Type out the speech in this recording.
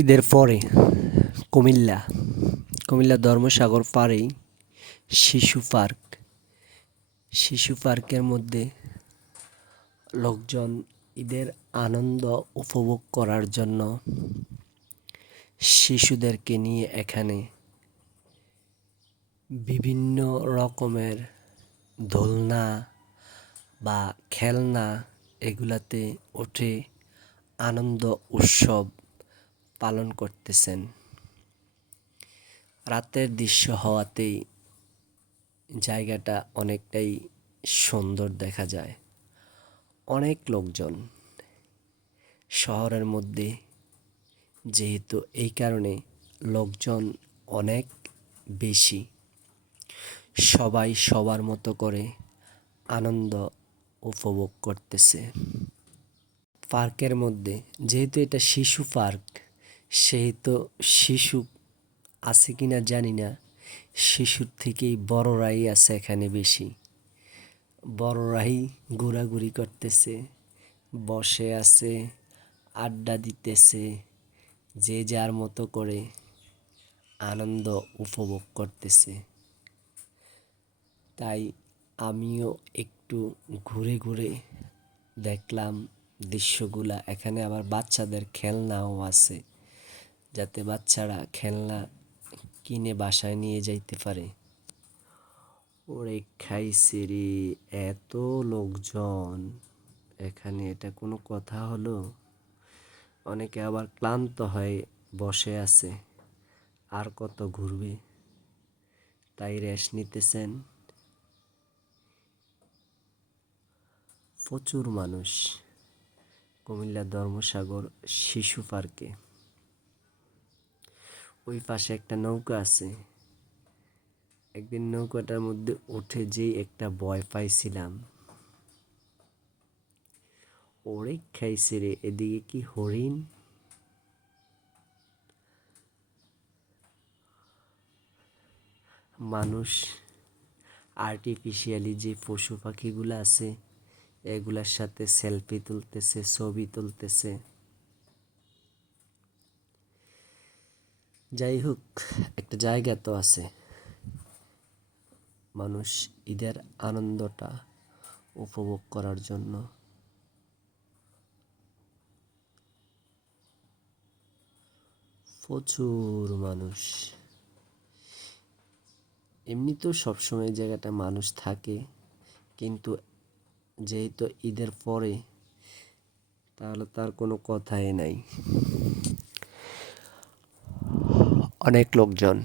ঈদের পরে কুমিল্লা কুমিল্লা ধর্মসাগর পাড়েই শিশু পার্ক। শিশু পার্কের মধ্যে লোকজন ঈদের আনন্দ উপভোগ করার জন্য শিশুদেরকে নিয়ে এখানে বিভিন্ন রকমের দোলনা বা খেলনা এগুলাতে ওঠে আনন্দ উৎসব। পালন করতেছেন। রাতের দৃশ্য হওয়াতেই জায়গাটা অনেকটাই সুন্দর দেখা যায়। অনেক লোকজন। শহরের মধ্যে যেহেতু এই কারণে লোকজন অনেক বেশি। সবাই সবার মতো করে আনন্দ উপভোগ করতেছে। পার্কের মধ্যে, যেহেতু এটা শিশু পার্ক সেহেতু শিশু আছে কিনা জানি না। শিশুর থেকেই বড়রাই আছে এখানে বেশি। বড়রাই ঘোরাঘুরি করতেছে, বসে আছে, আড্ডা দিতেছে, যে যার মতো করে আনন্দ উপভোগ করতেছে। তাই আমিও একটু ঘুরে ঘুরে দেখলাম দৃশ্যগুলা। এখানে আবার বাচ্চাদের খেলনাও আছে। যাতে বাচ্চারা খেলনা কিনে বাসায় নিয়ে যাইতে পারে। ওরে খাইছে রে, এত লোকজন। এখানে এটা কোনো কথা হলো? অনেকে আবার ক্লান্ত হয়ে বসে আছে। আর কত ঘুরবে? তাই রেস্ট নিতেছেন। প্রচুর মানুষ। কুমিল্লা ধর্মসাগর শিশু পার্কে। ওই পাশে একটা নৌকা আছে। একদিন নৌকাটার মধ্যে উঠে যেই একটা ভয় পাইছিলাম। ওরে খাইছে রে, এদিকে কি হরিণ? মানুষ আর্টিফিশিয়ালি যে পশু পাখিগুলো আছে, এগুলার সাথে সেলফি তুলতেছে, ছবি তুলতেছে। যাই হোক একটা জায়গা তো আছে। মানুষ ঈদের আনন্দটা উপভোগ করার জন্য প্রচুর মানুষ। এমনিতেও সবসময় জায়গাটা মানুষ থাকে, কিন্তু যেহেতু ঈদের পরে, তাহলে তার কোনো কথাই নাই। অনেক লোকজন।